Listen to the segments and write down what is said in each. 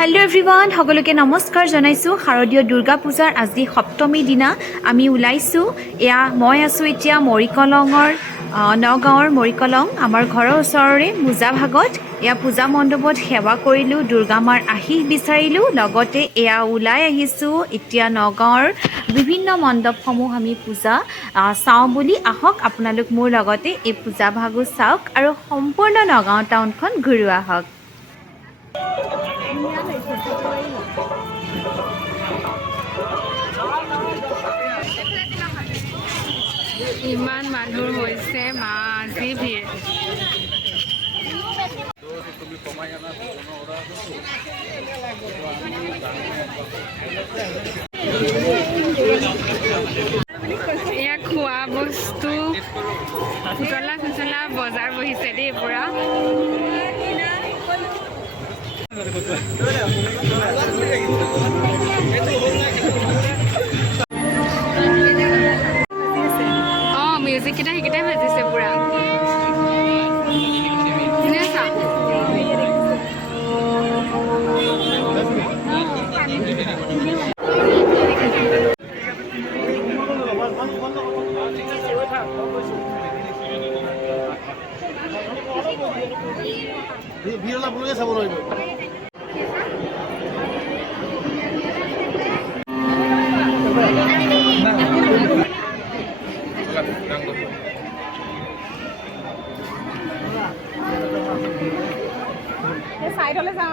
Hello everyone সকলোকে নমস্কাৰ জনাইছো শাৰদীয় দুৰ্গা পূজাৰ আজি সপ্তমী দিনা আমি ওলাইছো এয়া মই আছো এতিয়া মৰিকলঙৰ নগাঁৱৰ মৰিকলং আমাৰ ঘৰৰ ওচৰৰে মুজা ভাগত এয়া পূজা মণ্ডপত সেৱা কৰিলো দুৰ্গা মাৰ আশীষ বিচাৰিলো লগতে এয়া ওলাই আহিছো এতিয়া নগাঁৱৰ বিভিন্ন মণ্ডপসমূহ আমি পূজা চাওঁ বুলি আহক আপোনালোক মোৰ লগতে এই পূজা ভাগো চাওক আৰু সম্পূৰ্ণ নগাঁও টাউনখন ঘূৰি আহক ইমান মানুহ হৈছে মাজি ভিৰ এয়া খোৱা বস্তু খুচলা খুচলা বজাৰ বহিছে দেই পুৰা মিউজিক কেইটা সেইকেইটাই বাজিছে পুৰা ভিড় আপোনালোকে চাব লাগিব সাইডলে যাও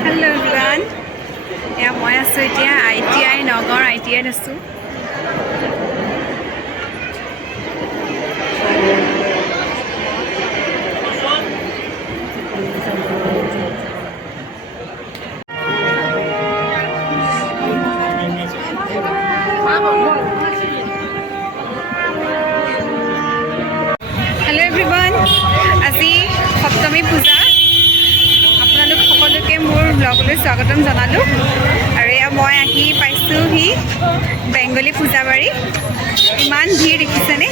हेलो एवरीवन या मैं आसो इतना ITI नगाँवर ITI आसो हेलो एवरीवन আজি সপ্তমী পূজা আপোনালোক সকলোকে মোৰ ব্লগলৈ স্বাগতম জনালো আৰু এয়া মই আহি পাইছোহি বেংগলী পূজাবাৰী ইমান ভিৰ দেখিছেনে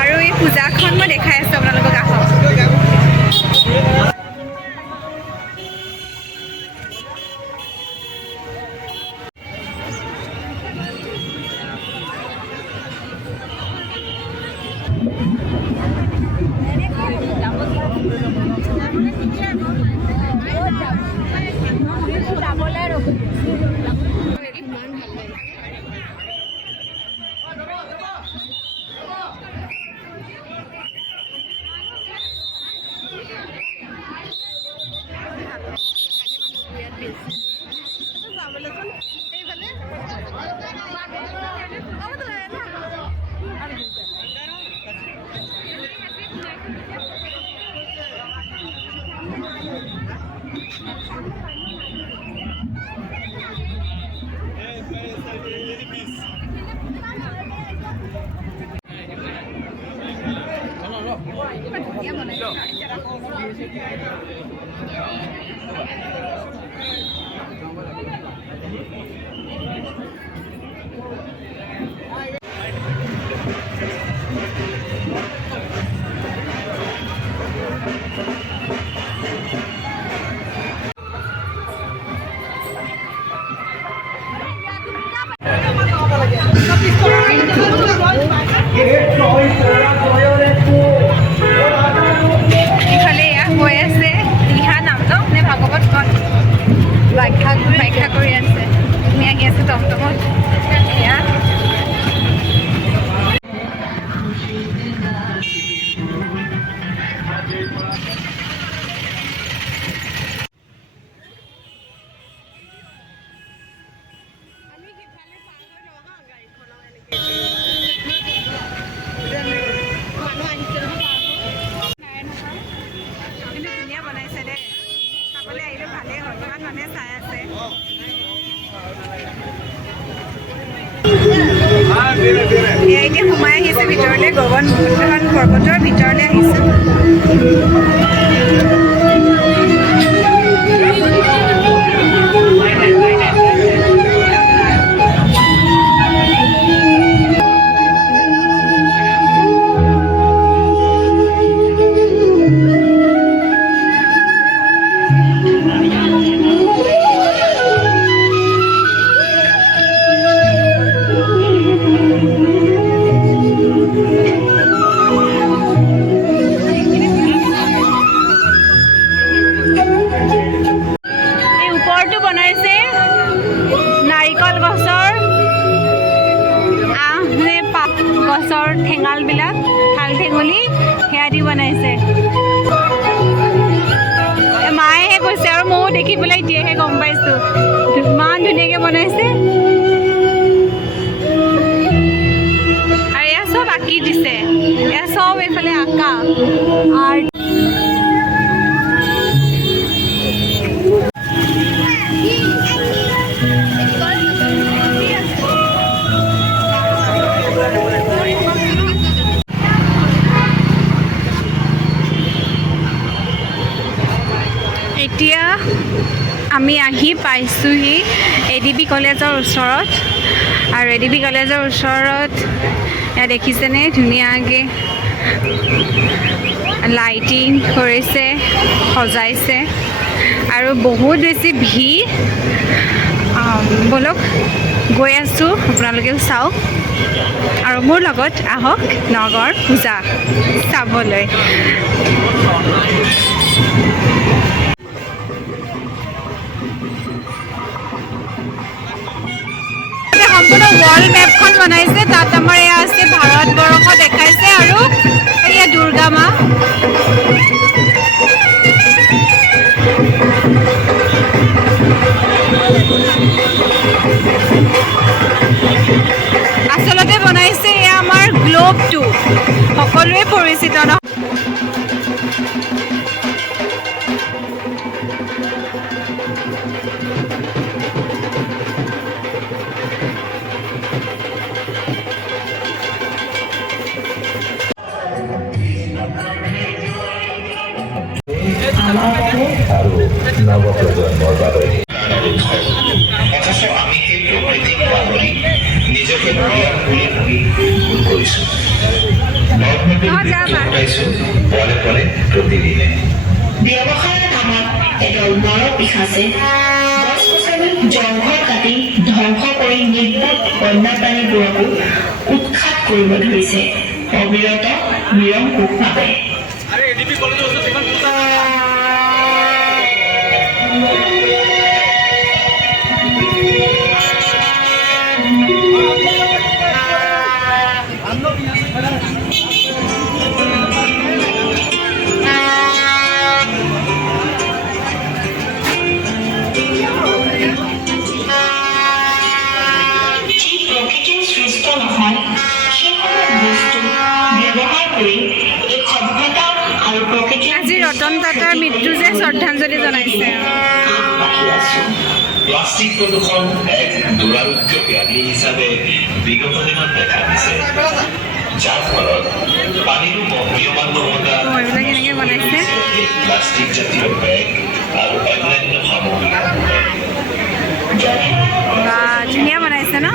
আৰু এই পূজাখন মই দেখাই আছো আপোনালোকক আহক ইফালে এয়া গৈ আছে দিহা নাম ন নে ভাগৱত কত এতিয়া সোমাই আহিছোঁ ভিতৰলৈ, গগন পৰ্বতৰ ভিতৰলৈ আহিছোঁ। এই ওপৰটো বনাইছে নাৰিকল গছৰ গছৰ ঠেঙালবিলাক, ঠাল ঠেঙুলি সেয়া দি বনাইছে। মায়েহে কৈছে আৰু ময়ো দেখি পেলাই এতিয়াহে গম পাইছোঁ ইমান ধুনীয়াকৈ বনাইছে। আৰু এয়া চব আঁকি দিছে, এয়া চব এইফালে আঁকা। আৰু এতিয়া আমি আহি পাইছোঁহি ADB কলেজৰ ওচৰত। আৰু ADB কলেজৰ ওচৰত এয়া দেখিছেনে ধুনীয়াকৈ লাইটিং কৰিছে, সজাইছে আৰু বহুত বেছি ভিৰ। ব'লক গৈ আছোঁ, আপোনালোকেও চাওক আৰু মোৰ লগত আহক নগাঁৱৰ পূজা চাবলৈ। সম্পূৰ্ণ ৱৰ্ল্ড মেপখন বনাইছে, তাত আমাৰ এয়া আছে ভাৰতবৰ্ষ দেখাইছে আৰু এয়া দুৰ্গা মা। আচলতে বনাইছে এয়া আমাৰ গ্লোবটো, সকলোৱে পৰিচিত ন। নৱপ্ৰজন্মৰ বাবে অথচ আমি সেই প্ৰকৃতিক পাহৰি নিজকে ভুল কৰিছোঁ। পাইছোঁ পলে পলে প্ৰতিদিনে। ব্যৱসায়ৰ নামত এডাল নৰক পিশাচে গছ-গছনি জংঘল কাটি ধ্বংস কৰি নিৰ্বোধ বন্যপ্ৰাণীবোৰকো উৎখাত কৰিব ধৰিছে অবিৰত নিৰংকুশভাৱে। আজি ৰতন টাটাৰ মৃত্যু যে শ্ৰদ্ধাঞ্জলি জনাইছে। প্লাষ্টিক প্ৰদূষণ এক দুৰাৰোগ্য ব্যাধি হিচাপে বিগত দিনত দেখা দিছে, যাৰ ফলত পানীৰো বহনীয়মান ক্ষমতা, প্লাষ্টিক জাতীয় বেগ আৰু অন্যান্য সামগ্ৰী। ধুনীয়া বনাইছে ন।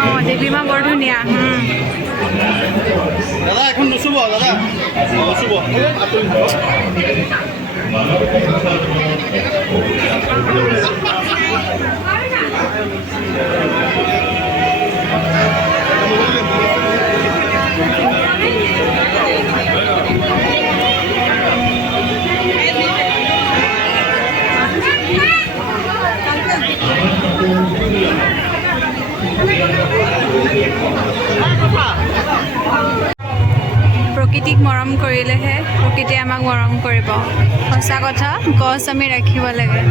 অঁ দেৱী মা বৰ ধুনীয়া। দাদা এখন নুচুব, দাদা নুচুব। প্ৰকৃতিক মৰম কৰিলেহে প্ৰকৃতিয়ে আমাক মৰম কৰিব। সঁচা কথা, গছ আমি ৰাখিব লাগে।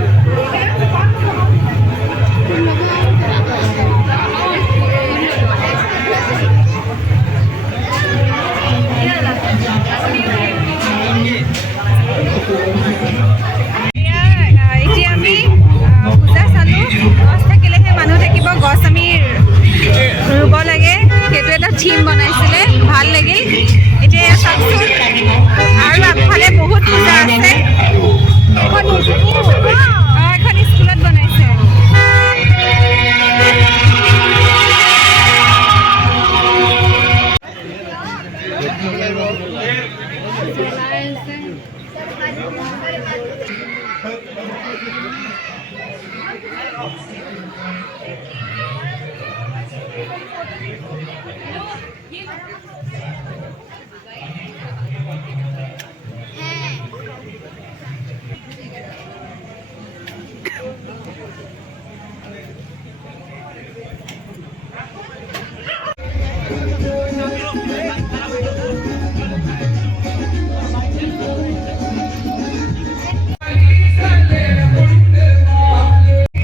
চাই আছে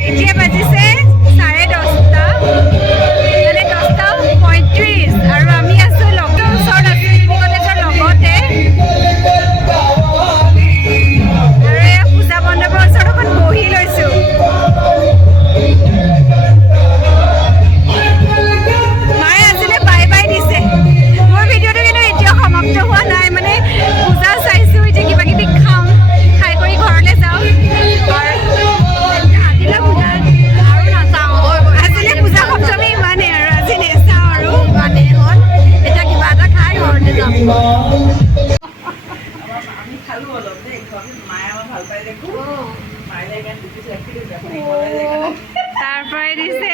এতিয়া বাজিছে 10:30 মানে 10:35 আৰু আমি আছোঁ লগৰ ওচৰত আছোঁ কলেজৰ লগতে আৰু এয়া পূজা মণ্ডপৰ ওচৰত অকণ বহি লৈছোঁ মায়ে আজিলৈ বাই বাই দিছে মোৰ ভিডিঅ'টো কিন্তু এতিয়াও সমাপ্ত হোৱা নাই মানে পূজা চাইছোঁ এতিয়া কিবা কিবি খাম খাই কৰি ঘৰলৈ যাওঁ আজিলৈ পূজা আৰু নাচাওঁ আজিলৈ পূজা সপ্তমী ইমানেই আৰু আজি নেচাওঁ আৰু ইমানেই হ'ল এতিয়া কিবা এটা খাই ঘৰলৈ যাম তাৰ পৰাই দিছে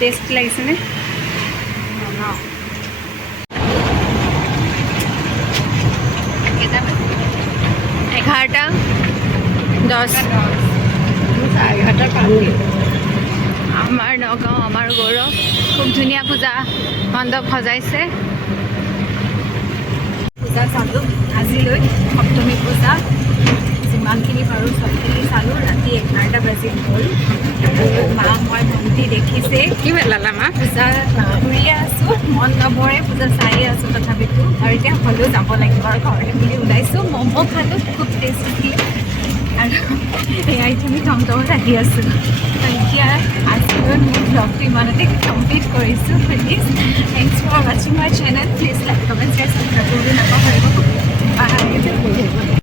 টেষ্ট লাগিছেনে 11:10 আমাৰ নগাঁও আমাৰ গৌৰৱ খুব ধুনীয়া পূজা মণ্ডপ সজাইছে পূজা চালোঁ আজিলৈ সপ্তমী পূজা যিমানখিনি পাৰোঁ চবখিনি চালোঁ ৰাতি 11টা বাজি গ'ল মা মই ভণ্টি দেখিছে কি পেলালা মা পূজা ঘূৰিয়ে আছোঁ মন নভৰে পূজা চায়ে আছোঁ তথাপিতো আৰু এতিয়া হ'লেও যাব লাগিব আৰু ঘৰলৈ বুলি ওলাইছোঁ ম'ম' খালোঁ খুব টেষ্টি আৰু এয়া এতিয়া আমি টমটমত আহি আছোঁ এতিয়া আজিলৈ মোৰ ব্লগটো ইমানতে কমপ্লিট কৰিছোঁ প্লিজ থেংকছ ফৰ ৱাচিং my channel please like comment share subscribe কৰিবলৈ নাপাহৰিব